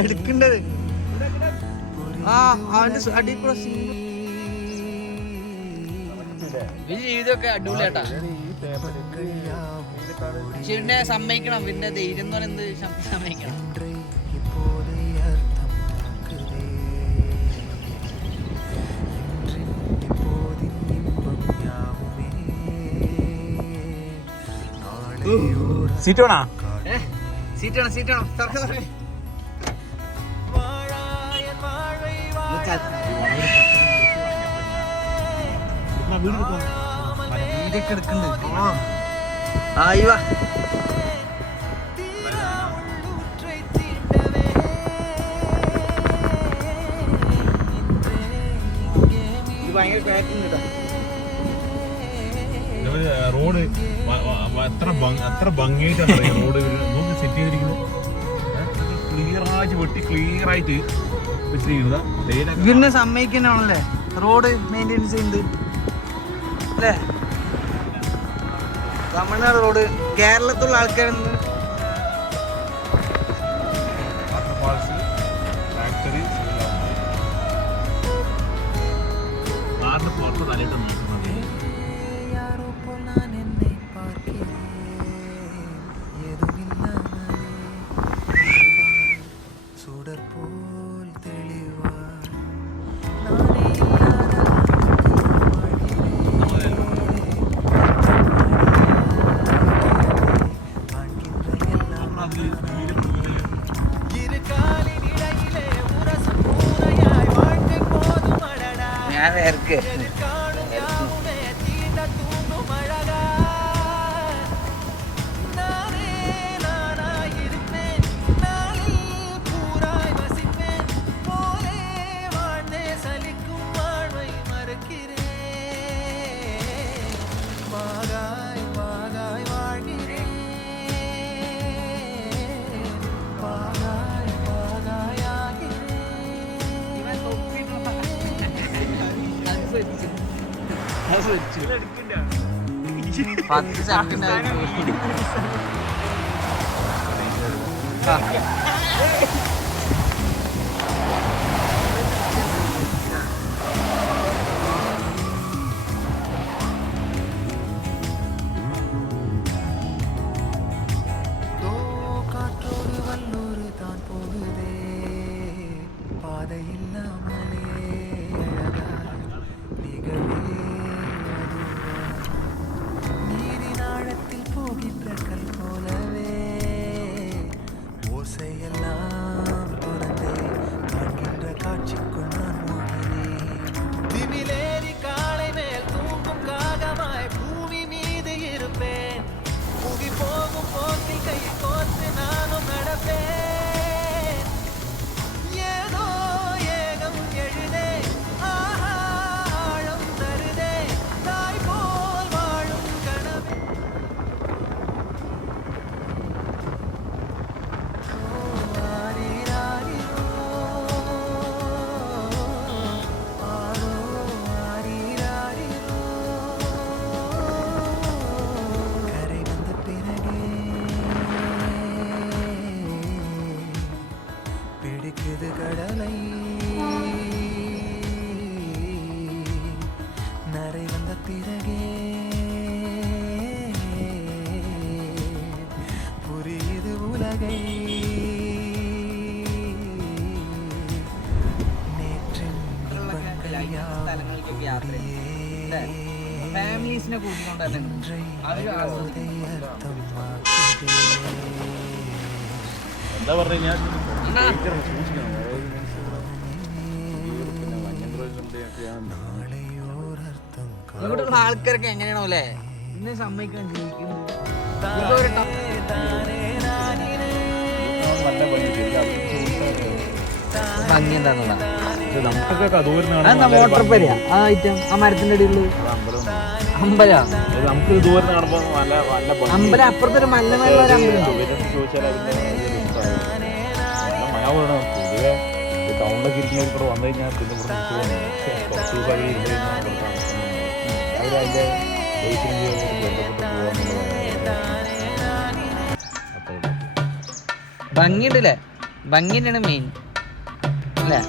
എടുക്കണ്ടത് അവന്റെ അടിപൊളി ജീവിതമൊക്കെ അടിപൊളിയാട്ടാ. പിന്നെ സമ്മതിക്കണം, പിന്നെ ധൈര്യം എന്ന് പറയുന്നത് സമ്മതിക്കണം. സീറ്റ് വേണോ? സീറ്റ് വേണം, സീറ്റ് വേണം. വീടൊക്കെ എടുക്കണ്ട്. ആയിവാ ഭയങ്കര റോഡ് എത്ര ഭംഗിയായിട്ടാണ് റോഡ് സെറ്റ് ചെയ്തിരിക്കുന്നത്. ക്ലിയറായിട്ട് വെട്ടി ക്ലിയറായിട്ട് വെച്ചിരിക്കുന്നത്. ഇവരിനെ സമ്മതിക്കാനാണല്ലേ റോഡ് മെയിൻ്റെനൻസ് ചെയ്യുന്നത് അല്ലേ? തമിഴ്നാട് റോഡ് കേരളത്തിലുള്ള ആൾക്കാരൊന്നും പുറത്ത് തലയിട്ട് നോക്കുന്നത്. ഞാൻ വേർക്ക് ഫാമിലീസിനെ കൂട്ടിക്കൊണ്ട് എന്താ പറഞ്ഞു ഇവിടെയുള്ള ആൾക്കാരൊക്കെ എങ്ങനെയാണോ അല്ലേ ഇന്നെ സമ്മതിക്കാൻ ജീവിക്കുന്നു. ഭംഗി എന്താണെന്നുള്ള നമുക്കൊക്കെ ദൂരം അതെന്താ മോട്ടർ പരിയാ ആ ഐറ്റം ആ മരത്തിന്റെ അടിയിലുള്ളത് അമ്പലാ നമുക്ക് ദൂരം കാണുമ്പോൾ നല്ല നല്ല അമ്പലം അപ്പുറത്തൊരു മല്ല മേലുള്ള ഒരു അമ്പലം ചോദിച്ചാൽ മഴ വേണം പൊതുവെ ടൗണിലൊക്കെ ഇരിക്കുന്നവർ വന്നു കഴിഞ്ഞാൽ പിന്നെ ഇവിടെ കുറച്ച് ദിവസം അവർ ഇരുന്ന് കഴിഞ്ഞാൽ അവരതിൻ്റെ ബന്ധപ്പെട്ട് ഭംഗിയുണ്ടല്ലേ ഭംഗി തന്നെയാണ് മെയിൻ അല്ലേ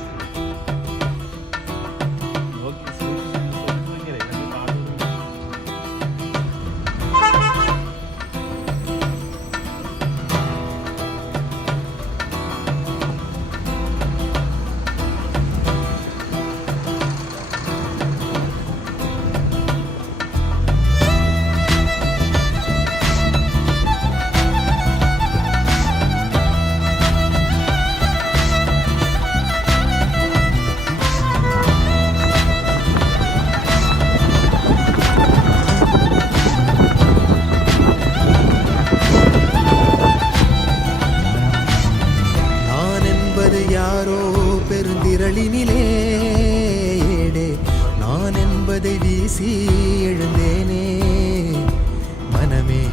யாரோ பெருந்திரளினிலே நான் என்பதை வீசி எழுந்தேனே மனமே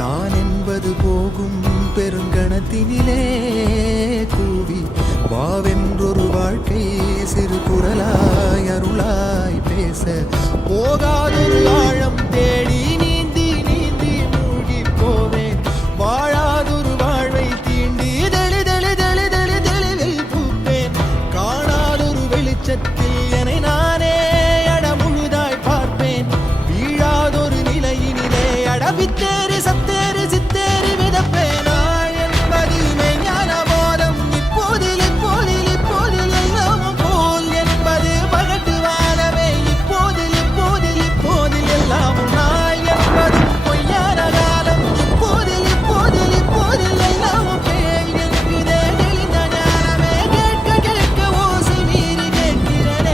தான் என்பது போகும் பெருங்கணத்தினிலே கூவி வாவென்றொரு வாழ்க்கை சிறு குரலாய் அருளாய் பேச போகாதொரு ஆழம் தேடி நீந்தி நீந்தி மூழ்கி போவேன் வாழாதொரு வாழ்வை தீண்டி வெளிச்சத்தில் என்னை நானே அடமுழுதாய் பார்ப்பேன் வீழாதொரு நிலையினிலே அடவித்தேறி சத்தேறி சித்தேறி விதப்பேன் நாள் என்பது மெய்ஞான போதம் இப்போதில் இப்போதில் இப்போதில் எல்லாமும் போல் என்பது பகட்டு வானமே இப்போதில் இப்போதில் இப்போதில் எல்லாமும் நாள் என்பது பொய்யான காலம் இப்போதில் இப்போதில் இப்போதில் எல்லாமும் கேள் என்பதே தெளிந்த ஞானமே கேட்க கேட்க ஓசி மீறி கேட்கிறனே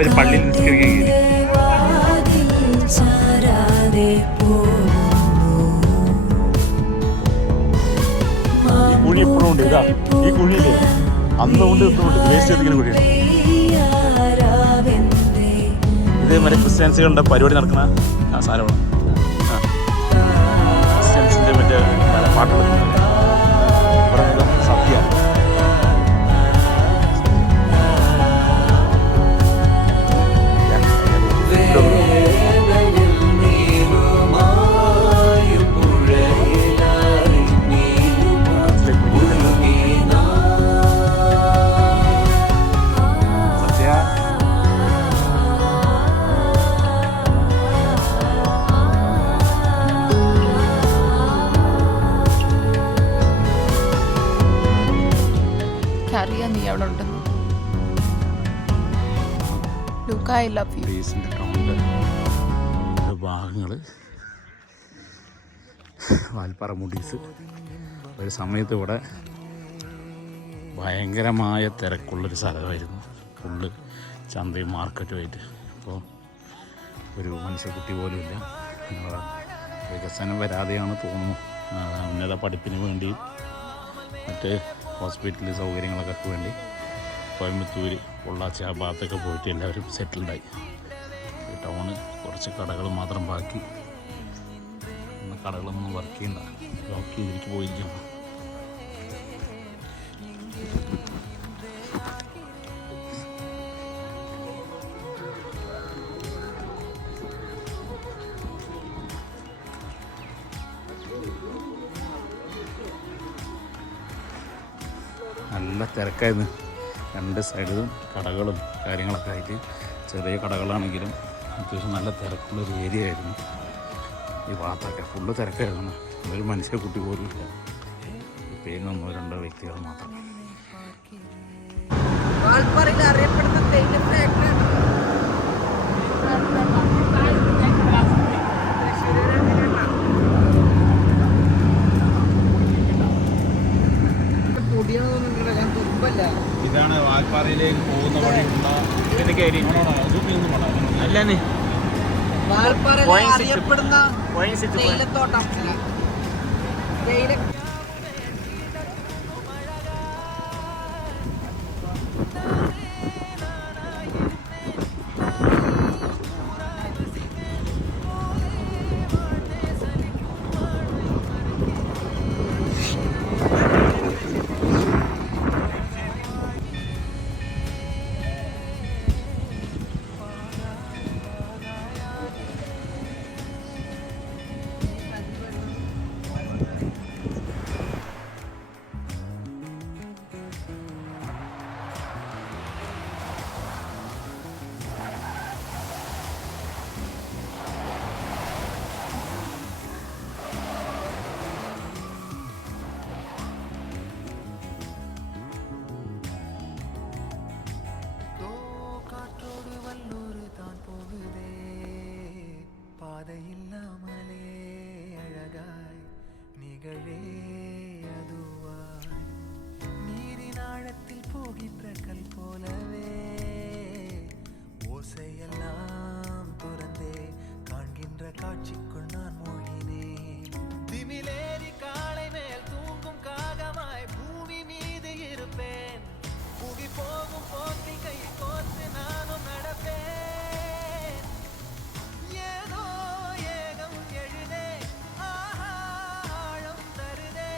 അവർ പള്ളിയിൽ നിസ്കരിക്കാൻ കയറി. ഈ കുഴി ഇപ്പോഴും ഉണ്ട്. ഇതാ ഈ കുഴിയില്ലേ അന്ന് കൊണ്ട് ഇട്ടുകൊണ്ട് വേസ്റ്റ് എത്തിക്കുന്ന കുഴിയാണ്. ഇത് മറ്റേ ക്രിസ്ത്യാനികളുടെ പരിപാടി നടക്കുന്ന ആ സാധനമാണ്. ക്രിസ്ത്യൻസിൻ്റെ മറ്റേ പാട്ടുകൾ സത്യം. അറിയാം നീ അവിടെ ഉണ്ടെന്ന്. ലൂക്ക, I love you. ഭാഗങ്ങൾ വാൽപ്പാറ മുഡീസ് ഒരു സമയത്ത് ഇവിടെ ഭയങ്കരമായ തിരക്കുള്ളൊരു സ്ഥലമായിരുന്നു. ഫുള്ള് ചന്തയും മാർക്കറ്റുമായിട്ട്. ഇപ്പോൾ ഒരു മനുഷ്യക്കുട്ടി പോലുമില്ല. വികസനം വരാതെയാണ് തോന്നുന്നു. ഉന്നത പഠിപ്പിന് വേണ്ടി മറ്റ് ഹോസ്പിറ്റൽ സൗകര്യങ്ങളൊക്കെ വേണ്ടി കോയമ്പത്തൂർ പൊള്ളാച്ചി ആ ഭാഗത്തൊക്കെ പോയിട്ട് എല്ലാവരും സെറ്റിൽഡായി. ഈ ടൗണ് കുറച്ച് കടകൾ മാത്രം ബാക്കി. കടകളൊന്നും വർക്ക് ചെയ്യണ്ട, ലോക്ക് ചെയ്തിരിക്ക് പോയിരിക്കണം. നല്ല തിരക്കായിരുന്നു. രണ്ട് സൈഡിലും കടകളും കാര്യങ്ങളൊക്കെ ആയിട്ട്. ചെറിയ കടകളാണെങ്കിലും അത്യാവശ്യം നല്ല തിരക്കുള്ളൊരു ഏരിയ ആയിരുന്നു. ഈ ഭാഗത്തൊക്കെ ഫുള്ള് തിരക്കായിരുന്നു. ഒരു മനുഷ്യക്കുട്ടി പോലും ഇല്ല. പേരിന് 1-2 വ്യക്തികൾ മാത്രം. വാൽപ്പാറയിൽ അറിയപ്പെടുന്ന തേയില ഫാക്ടറി ഇതാണ് വാൽപ്പാറയിലേക്ക് പോകുന്ന വഴിയുള്ള അല്ലേ വാൽപ്പാറയിൽ അറിയപ്പെടുന്ന തേയിലത്തോട്ടം. തേയില പാതയില്ലാമലേ അഴകായി നികഴേ